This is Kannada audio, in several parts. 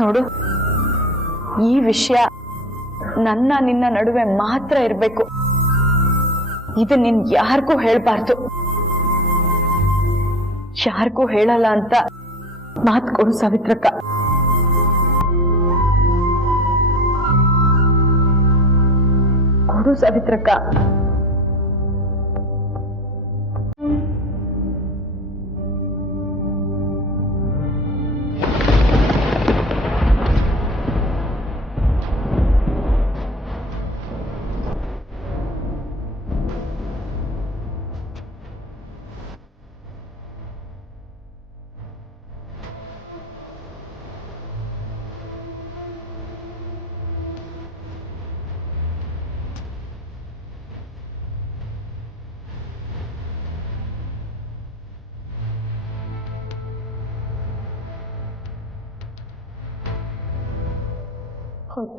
ನೋಡು, ಈ ವಿಷಯ ನನ್ನ ನಿನ್ನ ನಡುವೆ ಮಾತ್ರ ಇರಬೇಕು. ಇದು ನಿನ್ ಯಾರಿಗೂ ಹೇಳ್ಬಾರ್ದು. ಯಾರಿಗೂ ಹೇಳಲ್ಲ ಅಂತ ಮಾತು ಕೊಡು ಸಾವಿತ್ರಕ್ಕ. ಕೊಡು ಸಾವಿತ್ರಕ್ಕ.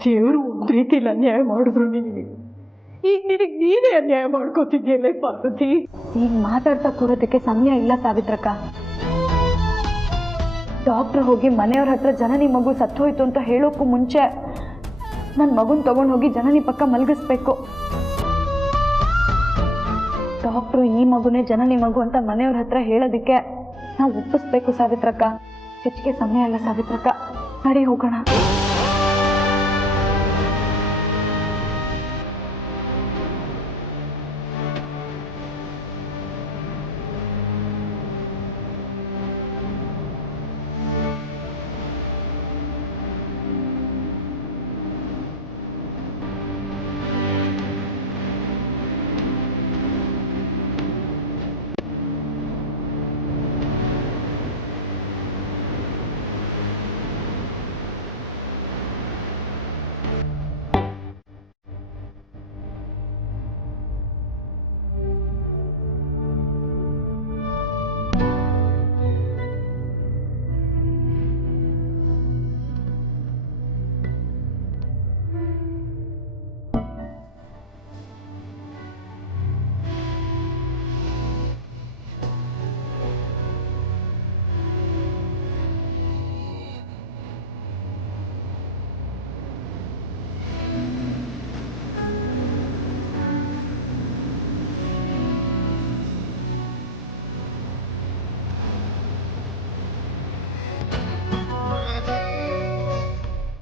ದೇವರು ಒಂದು ರೀತಿಯಲ್ಲಿ ಅನ್ಯಾಯ ಮಾಡಿದ್ರು ನಿನಗೆ. ಈಗ ನಿನಗೆ ನೀನೇ ಅನ್ಯಾಯ ಮಾಡ್ಕೋತಿದ್ಯಲ್ಲ ಪಾರ್ವತಿ. ಈಗ ಮಾತಾಡ್ತಾ ಕೂರೋದಕ್ಕೆ ಸಮಯ ಇಲ್ಲ ಸಾವಿತ್ರಕ್ಕ. ಡಾಕ್ಟರ್ ಹೋಗಿ ಮನೆಯವ್ರ ಹತ್ರ ಜನನಿ ಮಗು ಸತ್ತೋಯ್ತು ಅಂತ ಹೇಳೋಕ್ಕೂ ಮುಂಚೆ ನನ್ನ ಮಗುನ್ ತಗೊಂಡು ಹೋಗಿ ಜನನಿ ಪಕ್ಕ ಮಲಗಿಸ್ಬೇಕು. ಡಾಕ್ಟ್ರು ಈ ಮಗುನೇ ಜನನಿ ಮಗು ಅಂತ ಮನೆಯವ್ರ ಹತ್ರ ಹೇಳೋದಕ್ಕೆ ನಾವು ಒಪ್ಪಿಸ್ಬೇಕು ಸಾವಿತ್ರಕ್ಕ. ಹೆಚ್ಚಿಗೆ ಸಮಯ ಇಲ್ಲ ಸಾವಿತ್ರಕ್ಕ, ನಡಿ ಹೋಗೋಣ.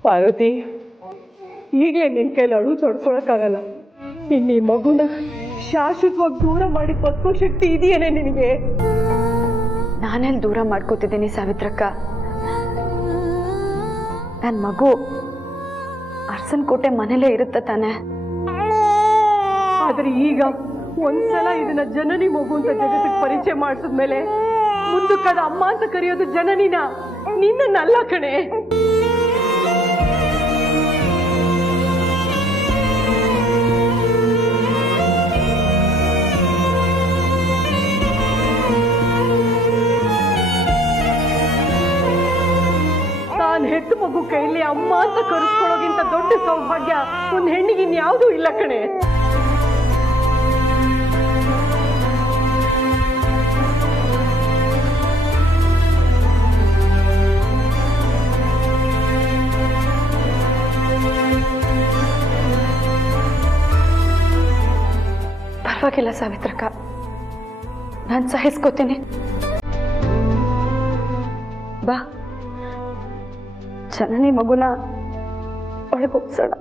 ಪಾರ್ವತಿ, ಈಗಲೇ ನಿನ್ನ ಕೈಲಿ ಅಳು ತೊಡ್ಕೊಳಕ್ಕಾಗಲ್ಲ. ಇನ್ನು ಈ ಮಗುನ ಶಾಶ್ವತವಾಗಿ ದೂರ ಮಾಡಿ ಬದುಕೋ ಶಕ್ತಿ ಇದೆಯೇನೆ ನಿನಗೆ? ನಾನೆಲ್ಲಿ ದೂರ ಮಾಡ್ಕೋತಿದ್ದೀನಿ ಸಾವಿತ್ರಕ್ಕ. ನನ್ನ ಮಗು ಅರಸನಕೋಟೆ ಮನೇಲೇ ಇರುತ್ತೆ ತಾನೆ. ಆದ್ರೆ ಈಗ ಒಂದ್ಸಲ ಇದನ್ನ ಜನನಿ ಮಗು ಅಂತ ಜಗತ್ತಿಗೆ ಪರಿಚಯ ಮಾಡಿಸಿದ್ಮೇಲೆ ಮುಂದಕ್ಕದ ಅಮ್ಮ ಅಂತ ಕರೆಯೋದು ಜನನಿನ, ನಿನ್ನಲ್ಲ ಕಣೆ. ಹೆತ್ತು ಮಗು ಕೈಲಿ ಅಮ್ಮ ಅಂತ ಕರೆಸ್ಕೊಳ್ಳೋಗಿಂತ ದೊಡ್ಡ ಸೌಭಾಗ್ಯ ಒಂದು ಹೆಣ್ಣಿಗೆ ಇನ್ಯಾವುದೂ ಇಲ್ಲ ಕಣೆ. ಪರವಾಗಿಲ್ಲ ಸಾವಿತ್ರಕ್ಕ, ನಾನು ಸಹಿಸ್ಕೋತೀನಿ. ಬಾ, ಜನನಿ ಮಗುನ ಒಳಗೆ ಹೋಗ್ಸೋಣ.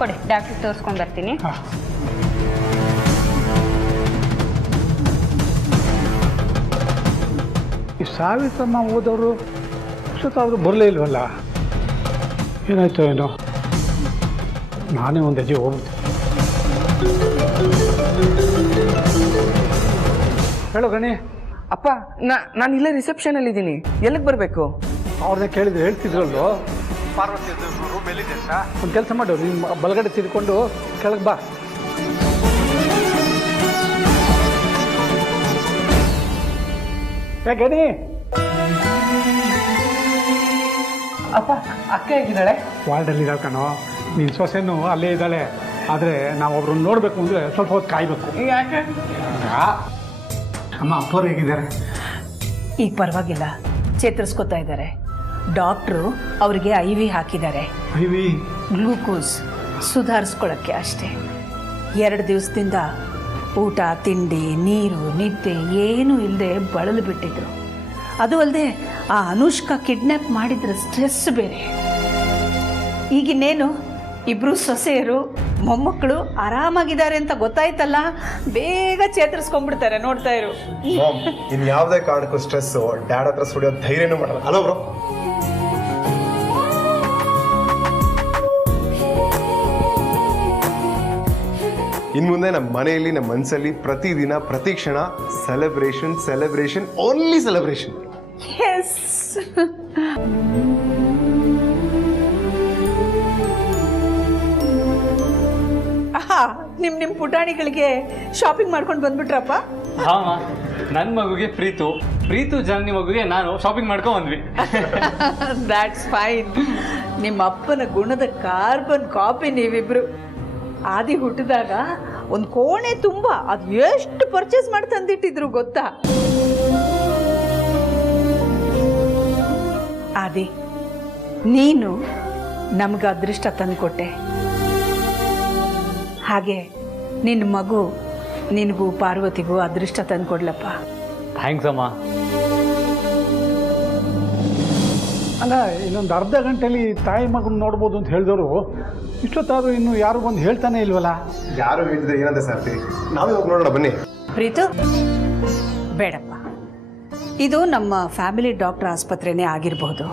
ಕೊಡಿ, ಡಾಕ್ಟರ್ ತೋರಿಸ್ಕೊಂಡು ಬರ್ತೀನಿ. ಈ ಸಾವಿತ್ರಮ್ಮ ಓದೋರು ಅಷ್ಟೊತ್ತಾದರೂ ಬರಲೇ ಇಲ್ವಲ್ಲ, ಏನಾಯ್ತು ಏನೋ? ನಾನೇ ಒಂದು ಹೆಜ್ಜೆ ಹೋಗ್ಬಿಡ್ತೀನಿ. ಹೇಳೋ ಗಣಿ. ಅಪ್ಪ ನಾನು ಇಲ್ಲೇ ರಿಸೆಪ್ಷನಲ್ಲಿ ಇದ್ದೀನಿ. ಎಲ್ಲಿಗೆ ಬರಬೇಕು? ಅವ್ರನ್ನೇ ಕೇಳಿದ್ರು, ಹೇಳ್ತಿದ್ರಲ್ಲೋ ಪಾರ್ವತಿ ರೂಮ್ ಎಲ್ಲಿದೆ ಅಂತ. ಒಂದು ಕೆಲಸ ಮಾಡು, ನಿಮ್ಮ ಬಲಗಡೆ ತಿರ್ಕೊಂಡು ಕೆಳಗೆ ಬಾ. ಗಣಿ. ಅಪ್ಪ ಅಕ್ಕ ಹೇಗಿದ್ದಾಳೆ? ವಾರ್ಡಲ್ಲಿ ಇದ್ದಾಳೆ ಕಣೋ. ನಿನ್ನ ಸೊಸೆನೂ ಅಲ್ಲೇ ಇದ್ದಾಳೆ. ಆದರೆ ನಾವು ಒಬ್ರನ್ನ ನೋಡಬೇಕು ಅಂದರೆ ಸ್ವಲ್ಪ ಹೊತ್ತು ಕಾಯಬೇಕು. ಯಾಕೆ? ಅಮ್ಮ ಅಪ್ಪವ್ರು ಹೇಗಿದ್ದಾರೆ? ಈಗ ಪರವಾಗಿಲ್ಲ, ಚೇತರಿಸ್ಕೊತಾ ಇದ್ದಾರೆ. ಡಾಕ್ಟ್ರು ಅವರಿಗೆ IV ಹಾಕಿದ್ದಾರೆ. ಐವಿ ಗ್ಲೂಕೋಸ್ ಸುಧಾರಿಸ್ಕೊಳ್ಳೋಕ್ಕೆ ಅಷ್ಟೇ. 2 ದಿವಸದಿಂದ ಊಟ ತಿಂಡಿ ನೀರು ನಿದ್ದೆ ಏನೂ ಇಲ್ಲದೆ ಬಳಲು ಬಿಟ್ಟಿದ್ರು. ಅದು ಅಲ್ಲದೆ ಆ ಅನುಷ್ಕಾ ಕಿಡ್ನ್ಯಾಪ್ ಮಾಡಿದ್ರ ಸ್ಟ್ರೆಸ್ ಬೇರೆ. ಈಗಿನ್ನೇನು ಇಬ್ಬರು ಸೊಸೆಯರು ಮೊಮ್ಮಕ್ಕಳು ಆರಾಮಾಗಿದ್ದಾರೆ ಅಂತ ಗೊತ್ತಾಯ್ತಲ್ಲ, ಬೇಗ ಚೇತರಿಸ್ಕೊಂಡ್ಬಿಡ್ತಾರೆ. ನೋಡ್ತಾ ಇರು. ಇನ್ ಯಾವುದೇ ಕಾರಣಕ್ಕೂ ಸ್ಟ್ರೆಸ್ ಡ್ಯಾಡ್ ಹತ್ರ ಸುಡಿಯೋ ಧೈರ್ಯನೂ ಮಾಡಲ್ಲ ಅಲ್ಲ ಬ್ರೋ? ಇನ್ ಮುಂದೆ ನಮ್ಮ ಮನೆಯಲ್ಲಿ ನಮ್ಮ ಮನಸ್ಸಲ್ಲಿ ಪ್ರತಿದಿನ ಪ್ರತಿ ಕ್ಷಣ celebration celebration only celebration. Yes. ನಿಮ್ಮ ಪುಟಾಣಿಗಳಿಗೆ ಶಾಪಿಂಗ್ ಮಾಡ್ಕೊಂಡು ಬಂದ್ಬಿಟ್ರಪ್ಪ? ಹಾಂ, ನನ್ನ ಮಗುಗೆ ಪ್ರೀತು ಜನನಿ ಮಗುಗೆ ನಾನು ಶಾಪಿಂಗ್ ಮಾಡ್ಕೊಂಡು ಬಂದ್ವಿ. That's fine. ನಿಮ್ಮ ಅಪ್ಪನ ಗುಣದ ಕಾರ್ಬನ್ ಕಾಪಿ ನೀವಿಬ್ರು. ಆದಿ ಹುಟ್ಟಿದಾಗ ಒಂದು ಕೋಣೆ ತುಂಬ ಅದು ಎಷ್ಟು ಪರ್ಚೇಸ್ ಮಾಡಿ ತಂದಿಟ್ಟಿದ್ರು ಗೊತ್ತಾ? ಆದಿ, ನೀನು ನಮ್ಗೆ ಅದೃಷ್ಟ ತಂದುಕೊಟ್ಟೆ. ಹಾಗೆ ನಿನ್ನ ಮಗು ನಿನಗೂ ಪಾರ್ವತಿಗೂ ಅದೃಷ್ಟ ತಂದುಕೊಡ್ಲಪ್ಪ. ಥ್ಯಾಂಕ್ಸ್ ಅಮ್ಮ. ಅಲ್ಲ, ಇನ್ನೊಂದು ಅರ್ಧ ಗಂಟೆಯಲ್ಲಿ ತಾಯಿ ಮಗನ ನೋಡ್ಬೋದು ಅಂತ ಹೇಳಿದವರು ಇಷ್ಟೊತ್ತಾದರೂ ಇನ್ನು ಯಾರು ಬಂದು ಹೇಳ್ತಾನೆ ಇಲ್ವಲ್ಲ? ಯಾರು ಹೇಳಿದ್ರೆ ಏನಂತ ಸಾರ್ಥಿ, ನಾವೇ ಹೋಗಿ ನೋಡೋಣ ಬನ್ನಿ. ಪ್ರೀತು, ಬೇಡಪ್ಪ. ಇದು ನಮ್ಮ ಫ್ಯಾಮಿಲಿ ಡಾಕ್ಟರ್ ಆಸ್ಪತ್ರೆನೇ ಆಗಿರಬಹುದು.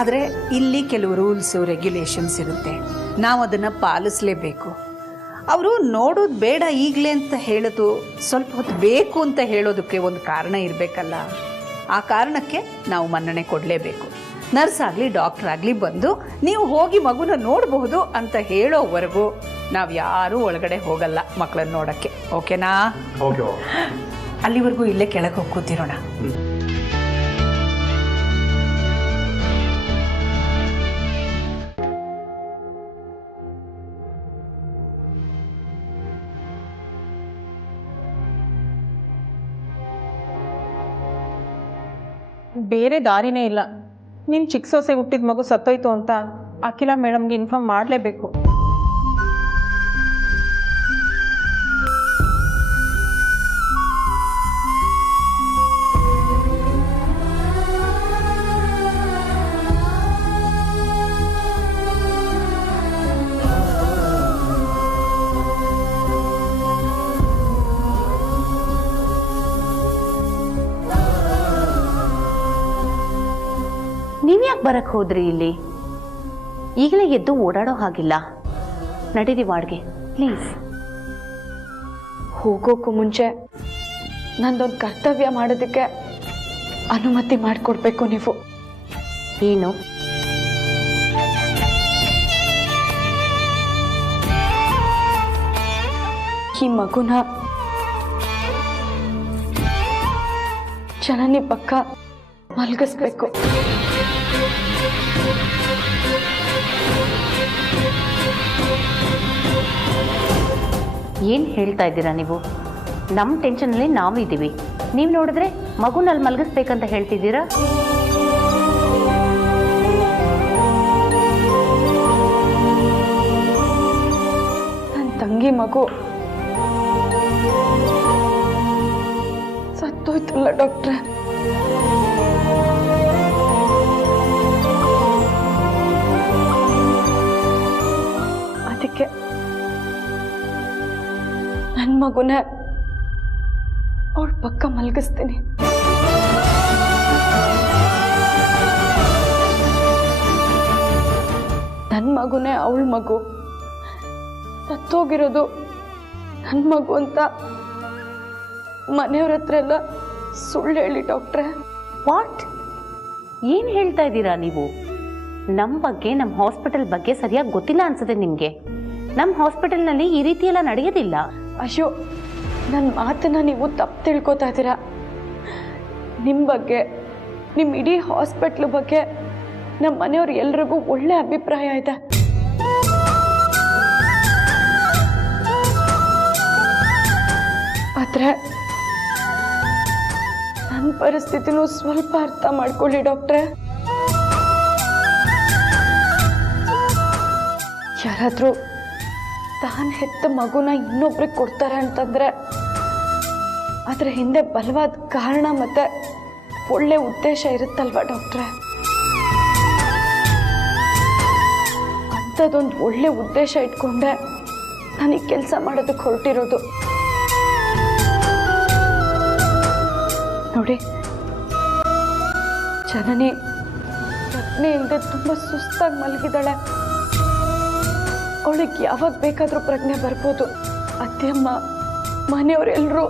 ಆದರೆ ಇಲ್ಲಿ ಕೆಲವು ರೂಲ್ಸು ರೆಗ್ಯುಲೇಷನ್ಸ್ ಇರುತ್ತೆ. ನಾವು ಅದನ್ನು ಪಾಲಿಸಲೇಬೇಕು. ಅವರು ನೋಡೋದು ಬೇಡ ಈಗಲೇ ಅಂತ ಹೇಳೋದು, ಸ್ವಲ್ಪ ಹೊತ್ತು ಬೇಕು ಅಂತ ಹೇಳೋದಕ್ಕೆ ಒಂದು ಕಾರಣ ಇರಬೇಕಲ್ಲ. ಆ ಕಾರಣಕ್ಕೆ ನಾವು ಮನ್ನಣೆ ಕೊಡಲೇಬೇಕು. ನರ್ಸ್ ಆಗಲಿ ಡಾಕ್ಟರ್ ಆಗಲಿ ಬಂದು ನೀವು ಹೋಗಿ ಮಗುನ ನೋಡಬಹುದು ಅಂತ ಹೇಳೋವರೆಗೂ ನಾವು ಯಾರೂ ಒಳಗಡೆ ಹೋಗಲ್ಲ ಮಕ್ಕಳನ್ನ ನೋಡೋಕ್ಕೆ. ಓಕೆನಾ? ಓಕೆ. ಅಲ್ಲಿವರೆಗೂ ಇಲ್ಲೇ ಕೆಳಗೆ ಹೋಗಿ ಕೂತಿರೋಣ. ಬೇರೆ ದಾರಿನೇ ಇಲ್ಲ. ನೀನು ಚಿಕ್ಕ ಸೊಸೆ ಹುಟ್ಟಿದ ಮಗು ಸತ್ತೋಯ್ತು ಅಂತ ಅಖಿಲ ಮೇಡಮ್ಗೆ ಇನ್ಫಾರ್ಮ್ ಮಾಡಲೇಬೇಕು. ನೀವ್ಯಾಕೆ ಬರಕ್ಕೆ ಹೋದ್ರಿ? ಇಲ್ಲಿ ಈಗಲೇ ಎದ್ದು ಓಡಾಡೋ ಹಾಗಿಲ್ಲ. ನಡೀರಿ ವಾರ್ಡ್ಗೆ ಪ್ಲೀಸ್. ಹೋಗೋಕ್ಕೂ ಮುಂಚೆ ನಂದೊಂದು ಕರ್ತವ್ಯ ಮಾಡೋದಕ್ಕೆ ಅನುಮತಿ ಮಾಡಿಕೊಡ್ಬೇಕು ನೀವು. ಏನು? ಈ ಮಗುನ ಜನನಿ ಪಕ್ಕ ಮಲಗಿಸ್ಬೇಕು. ಏನು ಹೇಳ್ತಾ ಇದ್ದೀರಾ ನೀವು? ನಮ್ಮ ಟೆನ್ಷನಲ್ಲಿ ನಾವು ಇದ್ದೀವಿ. ನೀವು ನೋಡಿದ್ರೆ ಮಗುನಲ್ಲಿ ಮಲಗಿಸ್ಬೇಕಂತ ಹೇಳ್ತಿದ್ದೀರಾ? ನನ್ನ ತಂಗಿ ಮಗು ಸತ್ತೋಯ್ತಲ್ಲ ಡಾಕ್ಟ್ರೆ. ಅದಕ್ಕೆ ನನ್ನ ಮಗುನೇ ಅವಳ ಪಕ್ಕ ಮಲಗಿಸ್ತೀನಿ. ನನ್ನ ಮಗುನೇ ಅವಳ ಮಗು. ಸತ್ತೋಗಿರೋದು ನನ್ನ ಮಗು ಅಂತ ಮನೆಯವ್ರ ಹತ್ರ ಎಲ್ಲ ಸುಳ್ಳು ಹೇಳಿ ಡಾಕ್ಟ್ರೆ. ವಾಟ್? ಏನು ಹೇಳ್ತಾ ಇದ್ದೀರಾ ನೀವು? ನಮ್ಮ ಬಗ್ಗೆ, ನಮ್ಮ ಹಾಸ್ಪಿಟಲ್ ಬಗ್ಗೆ ಸರಿಯಾಗಿ ಗೊತ್ತಿಲ್ಲ ಅನ್ಸುತ್ತೆ ನಿಮಗೆ. ನಮ್ಮ ಹಾಸ್ಪಿಟಲ್ನಲ್ಲಿ ಈ ರೀತಿ ಎಲ್ಲ ನಡೆಯೋದಿಲ್ಲ. ಅಯ್ಯೋ, ನನ್ನ ಮಾತನ್ನ ನೀವು ತಪ್ಪು ತಿಳ್ಕೊತಾ ಇದ್ದೀರಾ. ನಿಮ್ಮ ಬಗ್ಗೆ, ನಿಮ್ಮ ಇಡೀ ಹಾಸ್ಪಿಟ್ಲ್ ಬಗ್ಗೆ ನಮ್ಮ ಮನೆಯವ್ರು ಎಲ್ರಿಗೂ ಒಳ್ಳೆ ಅಭಿಪ್ರಾಯ ಇದೆ. ಆದರೆ ನನ್ನ ಪರಿಸ್ಥಿತಿನೂ ಸ್ವಲ್ಪ ಅರ್ಥ ಮಾಡ್ಕೊಳ್ಳಿ ಡಾಕ್ಟ್ರೆ. ಯಾರಾದರೂ ತಾನು ಹೆತ್ತ ಮಗುನ ಇನ್ನೊಬ್ರಿಗೆ ಕೊಡ್ತಾರೆ ಅಂತಂದ್ರೆ ಅದ್ರ ಹಿಂದೆ ಬಲವಾದ ಕಾರಣ ಮತ್ತೆ ಒಳ್ಳೆ ಉದ್ದೇಶ ಇರುತ್ತಲ್ವ ಡಾಕ್ಟ್ರೆ? ಅಂಥದ್ದೊಂದು ಒಳ್ಳೆ ಉದ್ದೇಶ ಇಟ್ಕೊಂಡೆ ನನಗೆ ಕೆಲಸ ಮಾಡೋದಕ್ಕೆ ಹೊರಟಿರೋದು. ನೋಡಿ, ಜನನಿ ಪ್ರಜ್ಞೆಯಿಂದ ತುಂಬ ಸುಸ್ತಾಗಿ ಮಲಗಿದಾಳೆ. ಅವಳಿಗೆ ಯಾವಾಗ ಬೇಕಾದರೂ ಪ್ರಜ್ಞೆ ಬರ್ಬೋದು. ಅತ್ತೆಯಮ್ಮ, ಮನೆಯವರೆಲ್ಲರೂ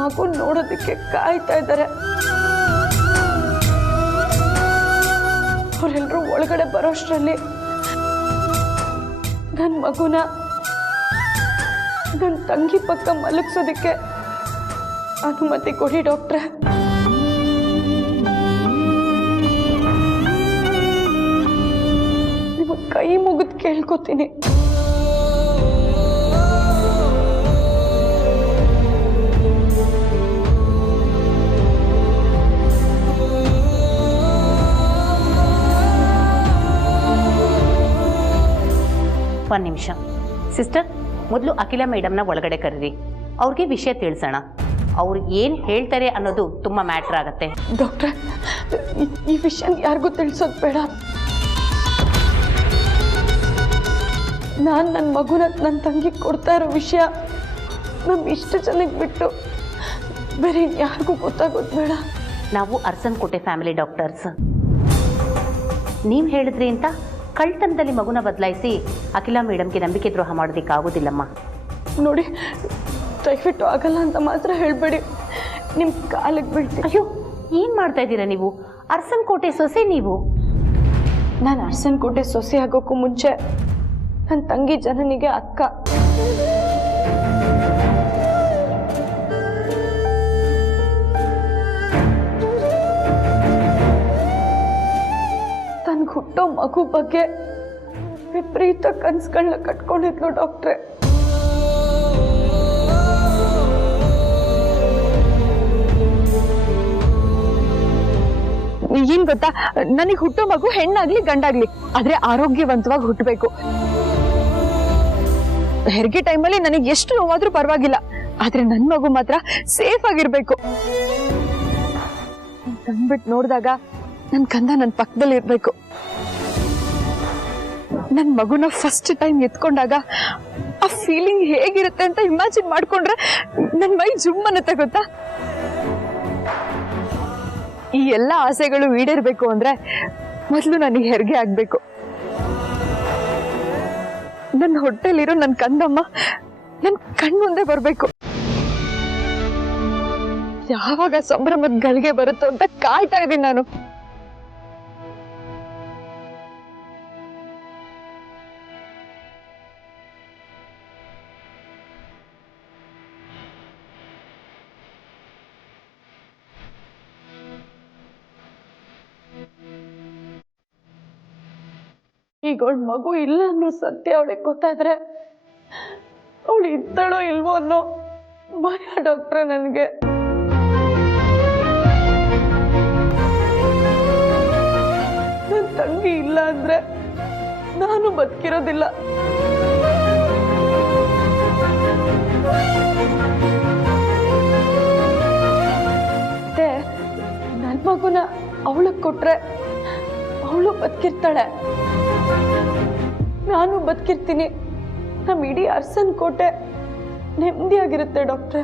ಮಗು ನೋಡೋದಕ್ಕೆ ಕಾಯ್ತಾ ಇದ್ದಾರೆ. ಅವರೆಲ್ಲರೂ ಒಳಗಡೆ ಬರೋಷ್ಟರಲ್ಲಿ ನನ್ನ ಮಗುನ ನನ್ನ ತಂಗಿ ಪಕ್ಕ ಮಲಗಿಸೋದಕ್ಕೆ ಅನುಮತಿ ಕೊಡಿ ಡಾಕ್ಟ್ರೆ. ನಿಮ್ಮ ಕೈ ಮುಗಿದು ಕೇಳ್ಕೊತೀನಿ. ಒಂದು ನಿಮಿಷ ಸಿಸ್ಟರ್, ಮೊದಲು ಅಖಿಲ ಮೇಡಮ್ನ ಒಳಗಡೆ ಕರೀರಿ. ಅವ್ರಿಗೆ ವಿಷಯ ತಿಳಿಸೋಣ. ಅವ್ರು ಏನು ಹೇಳ್ತಾರೆ ಅನ್ನೋದು ತುಂಬ ಮ್ಯಾಟ್ರ್ ಆಗುತ್ತೆ. ಡಾಕ್ಟ್ರೆ, ಈ ವಿಷಯ ಯಾರಿಗೂ ತಿಳಿಸೋದು ಬೇಡ. ನಾನು ನನ್ನ ಮಗುನ ನನ್ನ ತಂಗಿ ಕೊಡ್ತಾ ಇರೋ ವಿಷಯ ನಮ್ಮ ಇಷ್ಟು ಜನಕ್ಕೆ ಬಿಟ್ಟು ಬೇರೆ ಯಾರಿಗೂ ಗೊತ್ತಾಗೋದು ಬೇಡ. ನಾವು ಅರಸನಕೋಟೆ ಫ್ಯಾಮಿಲಿ ಡಾಕ್ಟರ್ಸ್. ನೀವು ಹೇಳಿದ್ರಿ ಅಂತ ಕಳ್ತನದಲ್ಲಿ ಮಗುನ ಬದಲಾಯಿಸಿ ಅಖಿಲ ಮೇಡಮ್ಗೆ ನಂಬಿಕೆ ದ್ರೋಹ ಮಾಡೋದಕ್ಕಾಗೋದಿಲ್ಲಮ್ಮ. ನೋಡಿ, ದಯವಿಟ್ಟು ಆಗಲ್ಲ ಅಂತ ಮಾತ್ರ ಹೇಳಬೇಡಿ. ನಿಮ್ಮ ಕಾಲಿಗೆ ಬೀಳ್ತೀನಿ. ಅಯ್ಯೋ, ಏನು ಮಾಡ್ತಾ ಇದ್ದೀರಾ ನೀವು? ಅರಸನಕೋಟೆ ಸೊಸೆ ನೀವು. ನಾನು ಅರಸನಕೋಟೆ ಸೊಸೆ ಆಗೋಕ್ಕೂ ಮುಂಚೆ ನನ್ನ ತಂಗಿ ಜನನಿಗೆ ಅಕ್ಕ. ತನ್ಗೆ ಹುಟ್ಟೋ ಮಗು ಬಗ್ಗೆ ವಿಪರೀತ ಕನಸುಗಳನ್ನ ಕಟ್ಕೊಂಡಿದ್ಲು ಡಾಕ್ಟ್ರೆ. ಏನ್ ಗೊತ್ತಾ, ನನಗೆ ಹುಟ್ಟೋ ಮಗು ಹೆಣ್ಣಾಗ್ಲಿ ಗಂಡಾಗ್ಲಿ ಆದ್ರೆ ಆರೋಗ್ಯವಂತವಾಗಿ ಹುಟ್ಟಬೇಕು. ಹೆರಿಗೆ ಟೈಮಲ್ಲಿ ನನಗೆ ಎಷ್ಟು ನೋವಾದ್ರೂ ಪರವಾಗಿಲ್ಲ, ಆದ್ರೆ ನನ್ ಮಗು ಮಾತ್ರ ಸೇಫ್ ಆಗಿರ್ಬೇಕು. ಕಂಡ್ಬಿಟ್ಟು ನೋಡಿದಾಗ ನನ್ ಕಂದ ನನ್ ಪಕ್ಕದಲ್ಲಿ ಇರ್ಬೇಕು. ನನ್ ಮಗುನ ಫಸ್ಟ್ ಟೈಮ್ ಎತ್ಕೊಂಡಾಗ ಆ ಫೀಲಿಂಗ್ ಹೇಗಿರುತ್ತೆ ಅಂತ ಇಮ್ಯಾಜಿನ್ ಮಾಡ್ಕೊಂಡ್ರೆ ನನ್ ಮೈ ಜುಮ್ ಅನ್ನತ್ತೆ ಗೊತ್ತಾ. ಈ ಎಲ್ಲ ಆಸೆಗಳು ಈಡೇರ್ಬೇಕು ಅಂದ್ರೆ ಮೊದಲು ನನಗೆ ಹೆರಿಗೆ ಆಗ್ಬೇಕು. ನನ್ನ ಹೊಟ್ಟೆಲಿರೋ ನನ್ನ ಕಂದಮ್ಮ ನನ್ನ ಕಣ್ಮುಂದೆ ಬರ್ಬೇಕು. ಯಾವಾಗ ಸಂಭ್ರಮದ ಗಳಿಗೆ ಬರುತ್ತೋ ಅಂತ ಕಾಯ್ತಾ ಇದ್ದೀನಿ ನಾನು. ಈಗ ಅವಳ ಮಗು ಇಲ್ಲ ಅನ್ನೋ ಸತ್ಯ ಅವಳಿಗೆ ಗೊತ್ತಾದ್ರೆ ಅವಳು ಇದ್ದಾಳೋ ಇಲ್ವೋ ಅನ್ನೋ ಭಯ ಡಾಕ್ಟ್ರೆ ನನಗೆ. ನನ್ನ ತಂಗಿ ಇಲ್ಲ ಅಂದ್ರೆ ನಾನು ಬದುಕಿರೋದಿಲ್ಲ. ಮತ್ತೆ ನನ್ನ ಮಗುನ ಅವಳಿಗೆ ಕೊಟ್ರೆ ಅವಳು ಬದುಕಿರ್ತಾಳೆ, ನಾನು ಬದುಕಿರ್ತೀನಿ. ನಮ್ಮ ಇಡೀ ಅರಸನಕೋಟೆ ನೆಮ್ಮದಿಯಾಗಿರುತ್ತೆ ಡಾಕ್ಟ್ರೆ.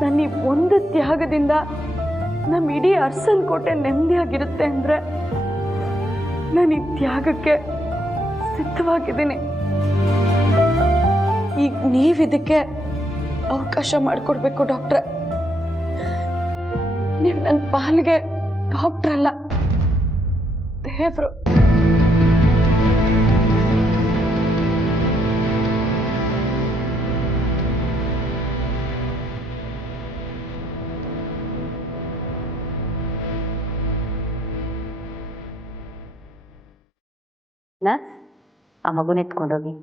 ನನ್ನ ಈ ಒಂದು ತ್ಯಾಗದಿಂದ ನಮ್ಮ ಇಡೀ ಅರಸನಕೋಟೆ ನೆಮ್ಮದಿಯಾಗಿರುತ್ತೆ ಅಂದ್ರೆ ನಾನು ಈ ತ್ಯಾಗಕ್ಕೆ ಸಿದ್ಧವಾಗಿದ್ದೀನಿ. ಈಗ ನೀವಿದಕ್ಕೆ ಅವಕಾಶ ಮಾಡಿಕೊಡ್ಬೇಕು ಡಾಕ್ಟ್ರೆ. ನೀವು ನನ್ನ ಪಾಲಿಗೆ ಡಾಕ್ಟ್ರ್ ಅಲ್ಲ, ದೇವ್ರು. ನರ್ಸ್, ಆ ಮಗುನ ಎತ್ಕೊಂಡೋಗಿ.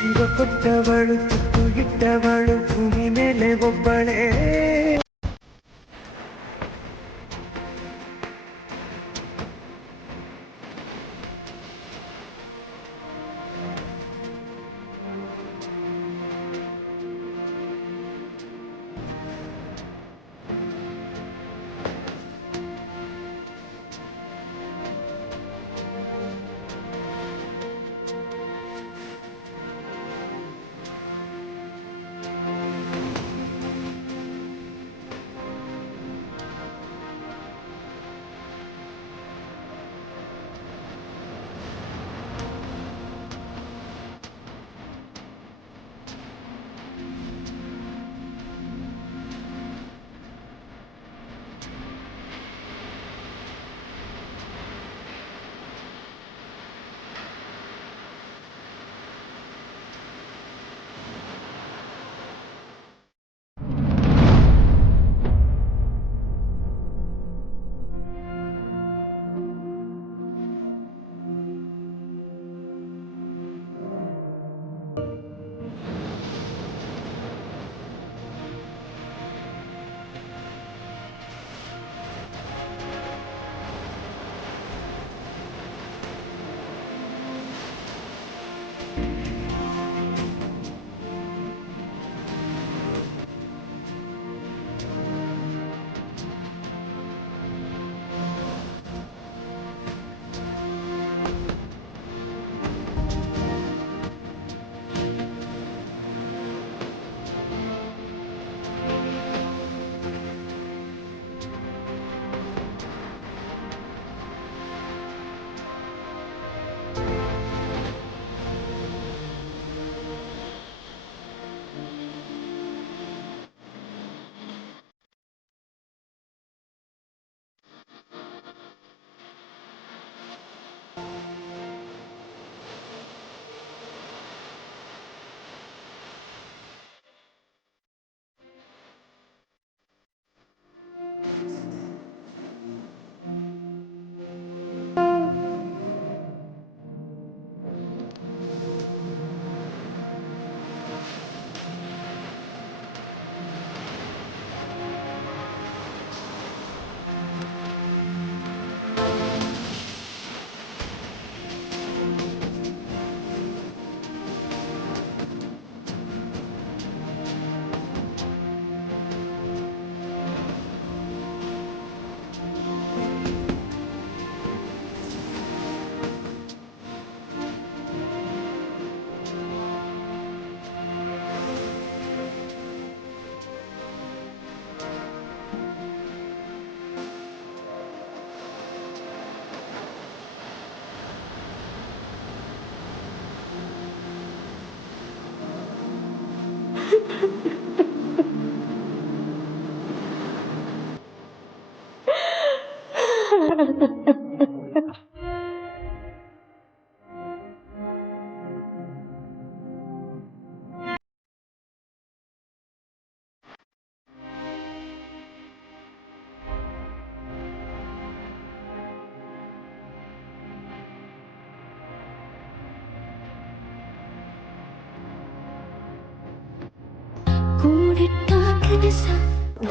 ಜೀವ ಕೊಟ್ಟವಳು ತುತ್ತು ಇಟ್ಟವಳು ಭೂಮಿ ಮೇಲೆ ಒಬ್ಬಳೇ.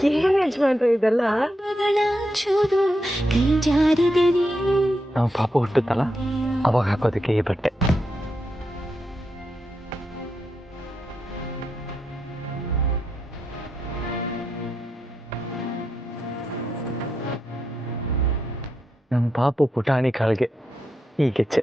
ಏನ್ ಯಜಮಾನ್ರು ಇದೆಲ್ಲ? ನಾವು ಪಾಪ ಹುಟ್ಟುತ್ತಲ್ಲ ಅವಾಗ ಹಾಕೋದಕ್ಕೆ ಈ ಬಟ್ಟೆ. ನಮ್ಮ ಪಾಪು ಪುಟಾಣಿ ಕಾಳಿಗೆ ಈ ಗೆಚ್ಚೆ.